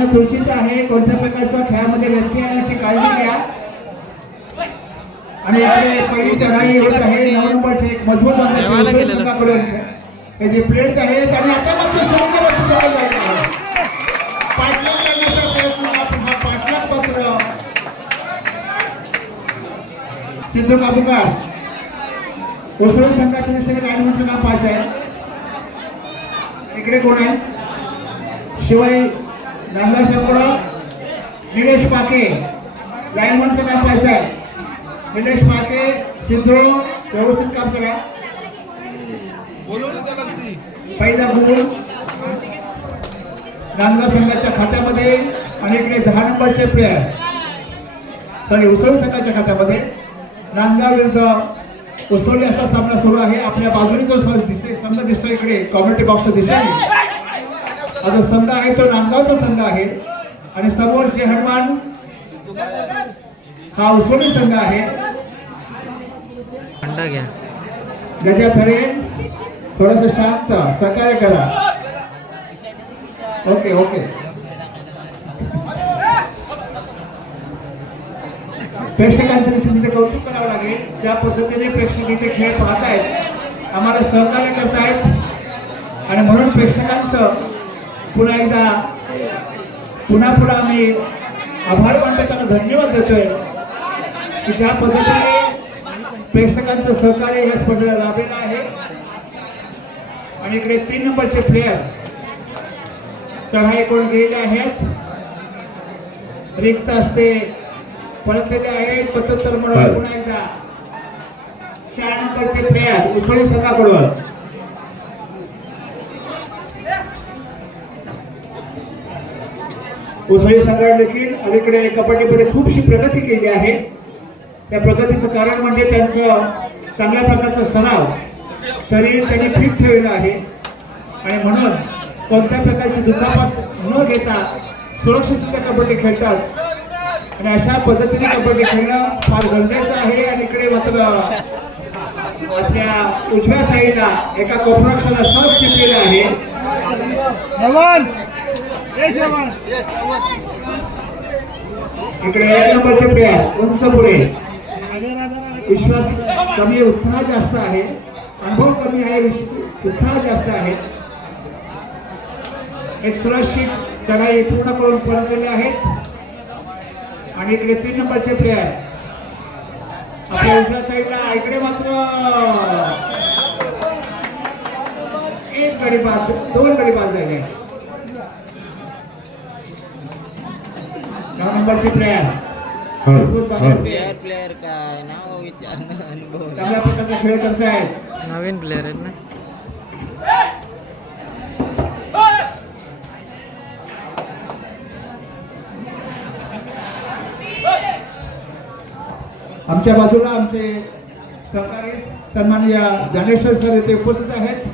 सामना चुरशीचा आहे. कोणत्या प्रकारचा खेळामध्ये व्यक्ती येण्याची काळजी घ्या. आणि इकडे पहिली चढाई होत आहे. नऊ नंबरचे एक मजबूत गेलेलं. संघाकडून हे जे प्लेयर्स आहेत आणि आता मात्र. पाठलाग करण्याचा प्रयत्न हा पाठलाग पत्र. सिद्धू काबुकार उसळ संघाच्या दिशेने नाव पाच आहे. इकडे कोण आहे? शिवाय नांदा शंकर निलेश पाके लाईनमनचं नाव पाच आहे. निलेश पाके सिद्धू व्यवस्थित काम करा. पहिला गुण नांदगाव संघाच्या खात्यामध्ये आणि इकडे दहा नंबरचे प्लेयर सॉरी उसळ संघाच्या खात्यामध्ये. नांदगाव विरुद्ध उसोली असा सामना सुरू आहे. आपल्या बाजूने जो दिसतोय संघ दिसतोय इकडे. कॉमेंट्री बॉक्सच्या दिशेने. हा जो संघ आहे तो नांदगावचा संघ आहे. आणि समोर जे हनुमान हा उसोली संघ आहे. अंडा घ्या. गजा थडे थोडस शांत सहकार्य करा. Okay okay. प्रेक्षकांचं तिथे कौतुक करावं लागेल. ज्या पद्धतीने प्रेक्षक इथे खेळ पाहतायत आम्हाला सहकार्य करतायत. आणि म्हणून प्रेक्षकांचं पुन्हा एकदा पुन्हा पुन्हा आम्ही आभार मानतो त्यांना धन्यवाद देतोय की ज्या पद्धतीने प्रेक्षकांचं सहकार्य या स्पर्धेला लाभलेलं आहे. आणि इकडे तीन नंबरचे प्लेयर चढाई करून गेलेले आहेत? रिक्त असते परतलेले आहेत पत्र म्हणून पुन्हा एकदा. चार नंबरचे प्लेयर उसळी संघाकडून. उसळी संघाने देखील अलीकडे कबड्डीमध्ये खूपशी प्रगती केली आहे. त्या प्रगतीचं कारण म्हणजे त्यांचं चांगल्या प्रकारचा सराव शरीर त्यांनी फिट ठेवलेलं आहे. आणि म्हणून कोणत्या प्रकारची दुखापत न घेता सुरक्षितरित्या कबड्डी खेळतात. आणि अशा पद्धतीने कबड्डी खेळणं फार गरजेचं आहे. आणि इकडे मात्र आपल्या उजव्या साईडला एका कोपराक्षाला सहज टिपलेलं आहे. इकडे एक नंबरचे उंच पुढे विश्वास कमी उत्साह जास्त आहे. अनुभव कमी आहे उत्साह जास्त आहे. एक सुरक्षित चढाई पूर्ण करून परतलेले आहेत. आणि इकडे तीन नंबरचे प्लेयर. आपल्या उजव्या साईडला इकडे मात्र. एक गडी बाद दोन गडी बाद झाले. नऊ नंबरचे प्लेयर प्लेयर प्लेयर काय? नाव विचारणं अनुभव. चांगल्या प्रकारचा खेळ करतायत नवीन प्लेअर आहेत ना. आमच्या बाजूला आमचे सहकारी सन्माननीय ज्ञानेश्वर सर इथे उपस्थित आहेत.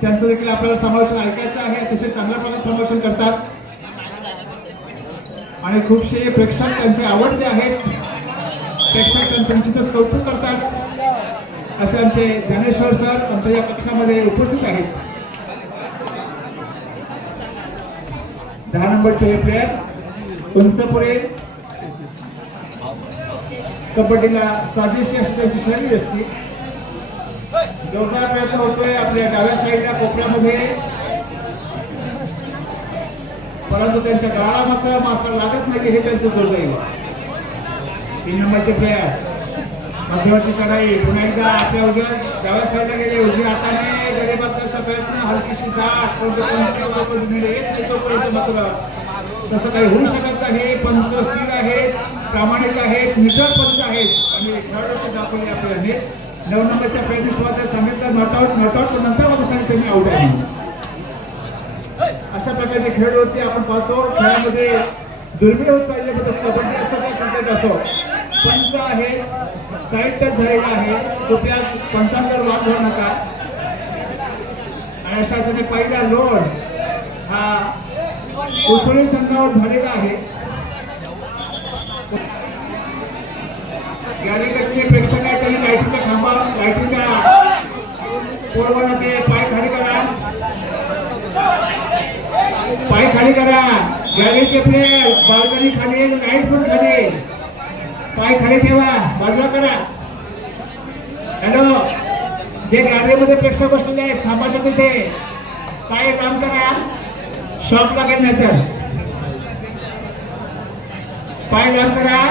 त्यांचं देखील आपल्याला समालोचन ऐकायचं आहे. अतिशय चांगल्या प्रकारे समालोचन करतात. आणि खूपसे प्रेक्षक त्यांचे आवडते आहेत प्रेक्षक त्यांचं निश्चितच कौतुक करतात. असे आमचे ज्ञानेश्वर सर आमच्या या कक्षामध्ये उपस्थित आहेत. दहा नंबरचे हे प्लेयर उंचपुरे कबड्डीला साजेशी अशी त्यांची शैली असते जोरदार प्रयत्न होतोय आपल्या डाव्या साईडला कोपऱ्यामध्ये. परंतु त्यांच्या गाळा मात्र मास्तर लागत नाही हे त्यांचं दुर्दैव. तीन नंबरचे प्लेयर मध्यवर्ती चढाई. पुन्हा एकदा आपल्या उजव्या डाव्या साईडला गेले. उजव्या हाताने गडी बदलायचा प्रयत्न. हलकीशी दाट कोणते येत नाही तोपर्यंत मात्र तसं काही होऊ शकत नाही. पंच स्थिर आहेत प्रामाणिक आहेत निसर पंच आहेत. आणि खेळाडूचे दाखवले आपल्याने नऊ नंबरच्या प्रयत्न सुरुवात सांगितलं नॉट आउट नॉट आउट नंतर मला सांगितलं मी आउट आहे. अशा प्रकारचे खेळ होते. आपण पाहतो खेळामध्ये दुर्मिळ होत चालले होते. कबड्डी असो किंवा क्रिकेट असो. पंच आहे साईड टच झालेला आहे. कृपया पंचांवर वाद घेऊ नका. आणि अशा तऱ्हेने पहिला लोड हा उसळी संघावर झालेला आहे. या ठिकाणी जे प्रेक्षक आहेत त्यांनी लाईटीच्या खांबा लाईटीच्या पोरवाना पाय खाली करा. पाय खाली गॅलरीचे बाल्कनी खाली नाईट पण खाली पाय खाली ठेवा बाजूला करा. हॅलो जे गॅलरीमध्ये प्रेक्षक बसलेले आहेत थांबाच्या तिथे पाय काम करा? शॉप लागेल नाही तर पाय लांब करा.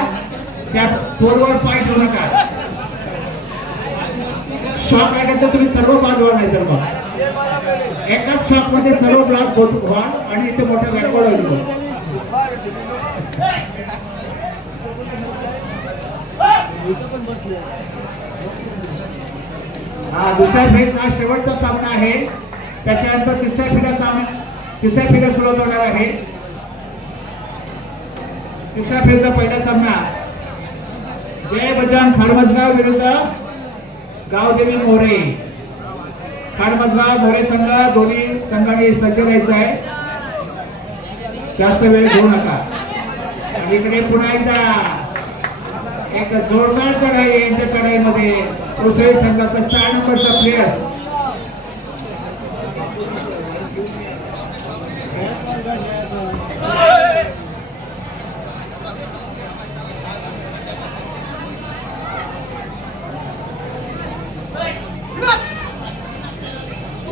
त्या पोरवर पाय ठेवू नका. शॉप लागेल तर तुम्ही सर्व बाद व्हा नाही तर मग. एकाच शॉकमध्ये सर्व ब्लॉक व्हा आणि इथे मोठा रेकॉर्ड होईल. हा दुसऱ्या फेरीचा शेवटचा सामना आहे. त्याच्यानंतर तिसऱ्या फेऱ्या सामना तिसऱ्या फेऱ्या सुरुवात होणार आहे. तिसऱ्या फेरीचा पहिला सामना. जय बजान खारमसगाव विरुद्ध गावदेवी मोरे. खारमसगाव मोरे संघ दोन्ही संघाने सज्ज राहायचं आहे. जास्त वेळ घेऊ नका. आणि इकडे पुन्हा एकदा एक जोरदार चढाई आहे त्या चढाईमध्ये कोसळी संघाचा चार नंबरचा प्लेअर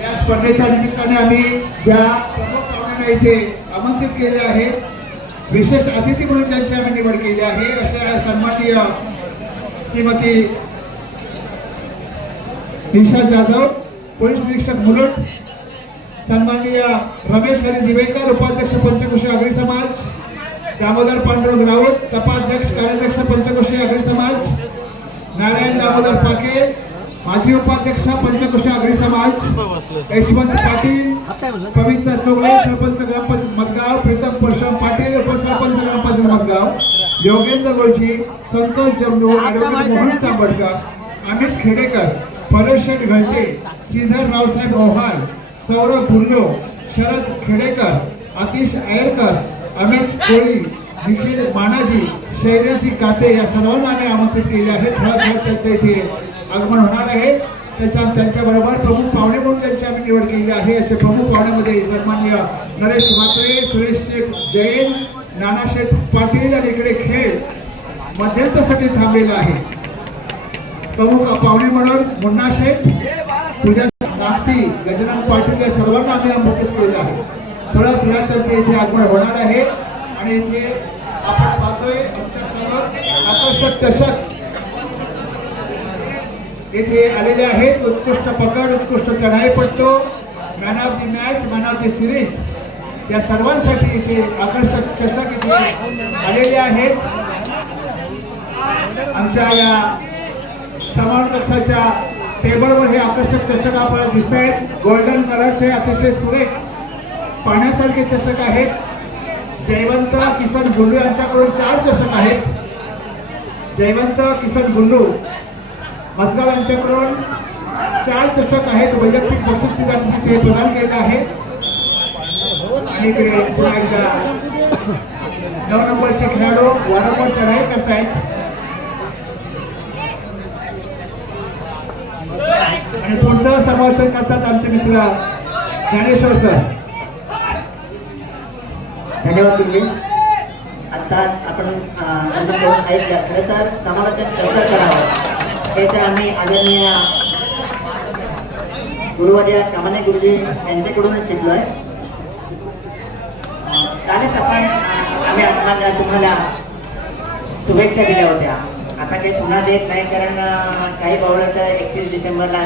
या स्पर्धेच्या निमित्ताने आम्ही ज्या प्रमुख पाहुण्यांना इथे आमंत्रित केले आहे विशेष अतिथी म्हणून ज्यांची आम्ही निवड केली आहे. अशा सन्माननीय श्रीमती निशा जाधव पोलीस निरीक्षक मुलुट सन्माननीय रमेश हरी दिवेकर उपाध्यक्ष पंचकोशी आगरी समाज दामोदर पांडुरंग राऊत तपाध्यक्ष कार्याध्यक्ष पंचकोशी आगरी समाज नारायण दामोदर पाके माजी उपाध्यक्ष पंचकोशी आगरी समाज यशवंत पाटील पवित्र चौगळे सरपंच ग्रामपंचायत मजगाव प्रीतम परशुराम पाटील उपसरपंच ग्रामपंचायत मजगाव योगेंद्र गोळजी संतोष जमनूर ॲडव्होकेट मोहन तांबडकर अमित खेडेकर परेशेठ घंटे श्रीधर रावसाहेब ओव्हाळ सौरभ बुल्लो शरद खेडेकर आतिश आयरकर अमित कोळी निखिल मानाजी शैलेजी काते या सर्वांना आम्ही आमंत्रित केले आहे. थोडा थोडा त्यांचं इथे आगमन होणार आहे. त्याच्या त्यांच्याबरोबर प्रमुख पाहुणे म्हणून त्यांची आम्ही निवड केली आहे. असे प्रमुख पाहुण्यामध्ये सन्मान्य नरेश म्हात्रे सुरेश शेठ जैन नाना शेठ पाटील आणि इकडे खेळ मध्यंतसाठी थांबलेला आहे. प्रमुख पाहुणे म्हणून मुन्ना शेठ पूजा नागती गजानन पाटील या सर्वांना आम्ही आमंत्रित केलेलं आहे. थोड्या थोड्या त्यांचे इथे आगमन होणार आहे. आणि इथे आपण पाहतोय आमच्यासमोर आकर्षक चषक येथे आलेले आहेत. उत्कृष्ट पकड उत्कृष्ट चढाईपट्टू man of the match man of the series या सर्वांसाठी इथे आकर्षक चषक इथे आलेले आहेत. आमच्या या समान कक्षाच्या टेबलवर हे आकर्षक चषक आपल्याला दिसत आहेत. गोल्डन कलरचे अतिशय सुरेख पाण्यासारखे चषक आहेत. जयवंत किसन गुल्लू यांच्याकडून चार चषक आहेत. जयवंत किसन गुल्लू मजगाव यांच्याकडून चार चषक आहेत वैयक्तिक बक्षीस तिथे प्रदान केलं आहे. आणि इकडे पुन्हा एकदा नऊ नंबरचे खेळाडू वारंवार चढाई करतायत. आणि पुढचं समावेशन करतात आमचे मित्र ज्ञानेश्वर सर. धन्यवाद तुम्ही. आता आपण अं, खरं तर समाजाच्या चर्चा करावं? हे तर आम्ही आदरणीय गुरुवर्य कामाने गुरुजी यांच्याकडूनच शिकलो आहे कालच आपण आम्ही आम्हाला तुम्हाला शुभेच्छा दिल्या होत्या आता काही पुन्हा देत नाही कारण काही बावळं तर एकतीस डिसेंबरला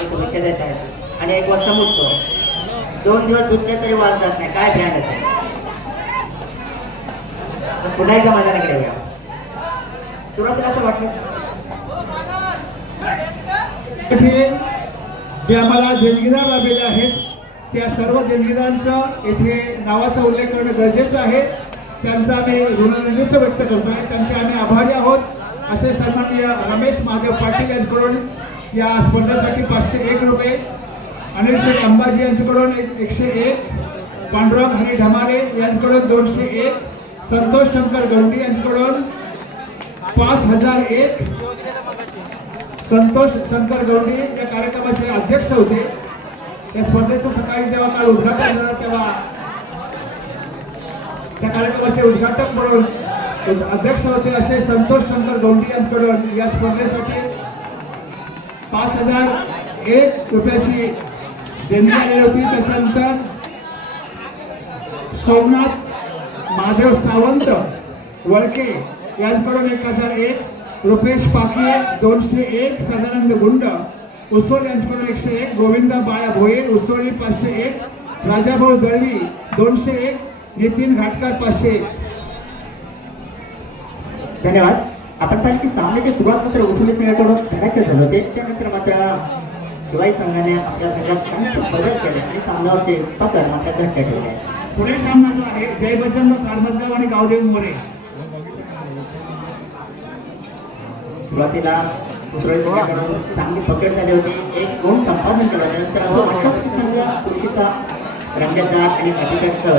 शुभेच्छा देत आहेत आणि एक वाजता मुटतो दोन दिवस दुधले तरी वाज जात नाही काय ध्यान आहे तर पुन्हा एकदा माझ्याकडे घेऊया सुरुवातीला असं वाटलं इथे जे आम्हाला देणगीदार लाभलेले आहेत त्या सर्व देणगीदारांचा येथे नावाचा उल्लेख करणं गरजेचं आहे. त्यांचा आम्ही ऋणनिर्देश व्यक्त करतो आहे. त्यांचे आम्ही आभारी आहोत. असे सन्माननीय रमेश महादेव पाटील यांच्याकडून या स्पर्धेसाठी पाचशे एक रुपये अनिल शेख अंबाजी यांच्याकडून एक एकशे एक पांडुरंग हरी ढमारे यांच्याकडून दोनशे एक संतोष शंकर गौंडी यांच्याकडून पाच हजार एक संतोष शंकर गौंडी या कार्यक्रमाचे अध्यक्ष होते. त्या स्पर्धेचं सकाळी जेव्हा काल उद्घाटन झालं तेव्हा त्या कार्यक्रमाचे उद्घाटक म्हणून अध्यक्ष होते असे संतोष शंकर गौंडी यांच्याकडून या स्पर्धेसाठी पाच हजार एक रुपयाची देणगी आलेली होती. त्याच्यानंतर सोमनाथ महादेव सावंत वळके यांच्याकडून एक हजार एक रुपेश पाकिये दोनशे एक सदानंद गुंड उसोल यांच्याकडून एकशे एक गोविंदा बाळा भोईर उसोली पाचशे एक राजाभाऊ दळवी दोनशे एक नितीन घाटकर पाचशे एक. धन्यवाद. आपण पाहिलं की सामन्याची सुरुवात मात्र उचली संघाकडून धडाक्यात झालं होते. त्यानंतर मात्र शिवाई संघाने आपल्या संघात काहीसे बदल केले आणि सामन्यावरचे पकड मात्र घट्ट ठेवले. पुढील सामना जो आहे जय बच्चन फार्मसगाव आणि गावदेव मोरे. सुरुवातीला उसरोळी संघाकडून चांगली पकड झाली होती. एक दोन संपादन केलं त्यानंतर असं वाटतं संघ पुरुषीचा रंगतदार आणि अधिकारचं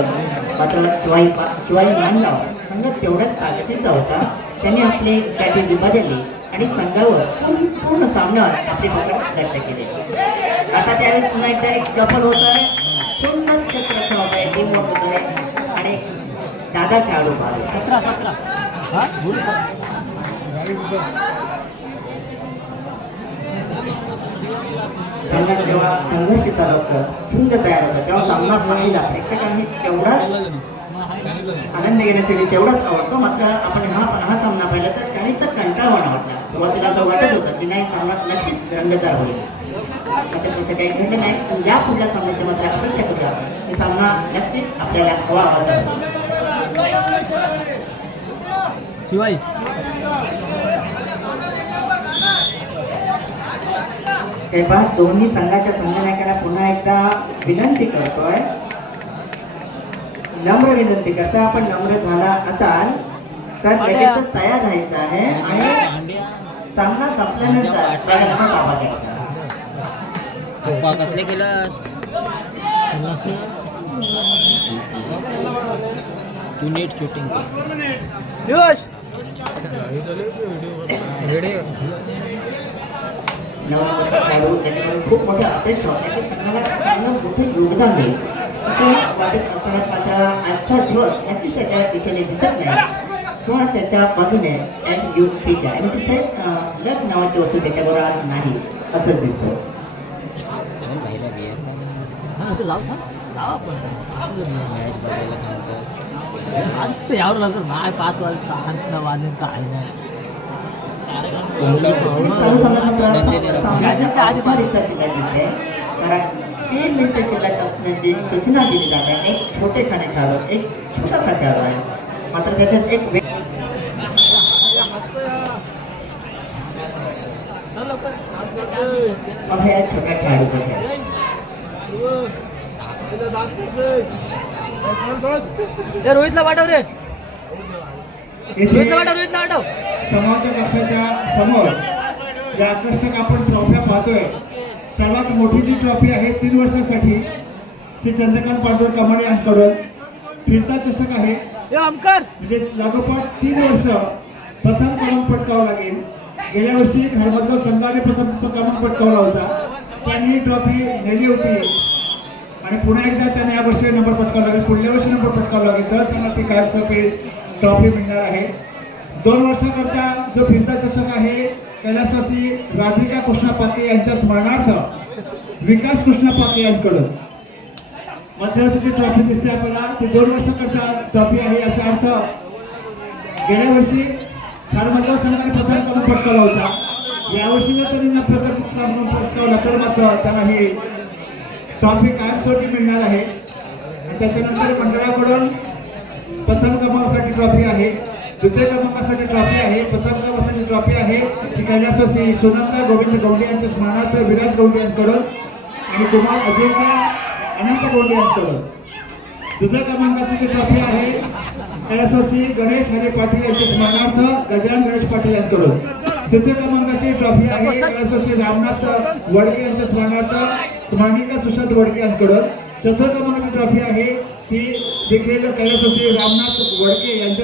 मात्र शिवाई शिवाई मानगाव संघ तेवढ्याच ताकदीचा होता. त्यांनी आपली स्ट्रॅटेजी बदलली आणि संघावर पूर्ण पूर्ण सामन्यावर आपली पकड व्यक्त केली. आता त्यावेळेस पुन्हा एकदा एक सफल होत आहे. सुंदर क्षेत्राचं होत आहे. टीम वर्क होत आहे. आणि दादा खेळाडू पाहिजे सतरा सतरा. संघात जेव्हा संघर्ष चालू असतं छंद तयार होतं तेव्हा सामना पाहिला प्रेक्षकांनी तेवढा आनंद घेण्यासाठी तेवढाच आवडतो. मात्र आपण हा हा सामना पाहिला तर काहीसा कंटाळवाणा वाटला सुरुवातीला असं वाटत होतं की नाही सामना नक्कीच रंगदार होईल. मात्र तसं काही घडलं नाही पण या पुढल्या सामन्याचे मात्र अपेक्षा करूया की सामना नक्कीच आपल्याला हवा हवा शिवाय तेव्हा दोन्ही संघाच्या संघनायकांना पुन्हा एकदा विनंती करतोय. नम्र विनंती करता आपण नम्र झाला असाल तर लगेच तयार राहायचं आहे आणि सामना संपल्यानंतर सगळ्यांना ताबा घ्यायचा पाकातले गेलं तू नीट शूटिंग कर योश नवनवीन खूप मोठ्या अपेक्षा होत्या की मोठं योगदान देईल असं वाटत असताना मात्र आजचा दिवस नक्कीच त्याच्या दिशेने दिसत नाही किंवा त्याच्या बाजूने यू सीच्या आणि तिथे लग नावाची वस्तू त्याच्याबरोबर आज नाही असं दिसतं यावर लागतं नाही पाच वाजता सहा वाजून काय नाही तीन मिनिटं शिल्लक असण्याची सूचना दिली जाते एक छोटे खाणे खेळाडू एक छोटासा खेळाडू आहे मात्र त्याच्यात एक वे- अभय छोट्या खेळाडूचा खेळ रोहितला पाठव रे. येथे समाजच्या पक्षाच्या समोर ज्या आकर्षक आपण ट्रॉफ्या पाहतोय. सर्वात मोठी जी ट्रॉफी आहे तीन वर्षासाठी श्री चंद्रकांत पांडुर कमाने यांच्याकडून. फिरता चषक आहे. म्हणजे लागोपाठ तीन वर्ष प्रथम क्रमांक पटकावा लागेल. गेल्या वर्षी हरमतगाव संघाने प्रथम क्रमांक पटकावला होता. त्यांनी ट्रॉफी नेली होती. आणि पुन्हा एकदा त्यांना या वर्षी नंबर पटकावा लागेल. पुढल्या वर्षी नंबर पटकावा लागेल. तर त्यांना ती कायमस्वरूपी ट्रॉफी मिळणार आहे. दोन वर्षाकरता जो फिरता चषक आहे कैलासवासी राधिका कृष्णा पाके यांच्या स्मरणार्थ विकास कृष्णा पाके यांच्याकडून मध्यवर्तीची ट्रॉफी दिसते आपल्याला. ती दोन वर्षाकरता ट्रॉफी आहे याचा अर्थ गेल्या वर्षी खारमधला संघाने प्रथम क्रमांक पटकावला होता. यावर्षी जर त्यांनी न प्रथम क्रमांक पटकावला तर मात्र त्यांना ही ट्रॉफी कायमस्वरूपी मिळणार आहे. आणि त्याच्यानंतर मंडळाकडून प्रथम क्रमांकासाठी ट्रॉफी आहे. द्वितीय क्रमांकासाठी ट्रॉफी आहे. प्रथम क्रमांकासाठी ट्रॉफी आहे. ती कैलासवासी सुनंदा गोविंद गौंडे यांच्या स्मरणार्थ विराज गौंडे यांच्याकडून आणि कुमार अजिंक्य अनंत गौंडे यांच्याकडून. दुसऱ्या क्रमांकाची जी ट्रॉफी आहे कैलासवासी गणेश हरे पाटील यांच्या स्मरणार्थ गजानन गणेश पाटील यांच्याकडून. तृतीय क्रमांकाची ट्रॉफी आहे कैलासवासी रामनाथ वडके यांच्या स्मरणार्थ स्मरणिका सुशांत वडके यांच्याकडून. चतुर्थ क्रमांकाची ट्रॉफी आहे. ती देखील कैलासवासी रामनाथ वडके यांच्या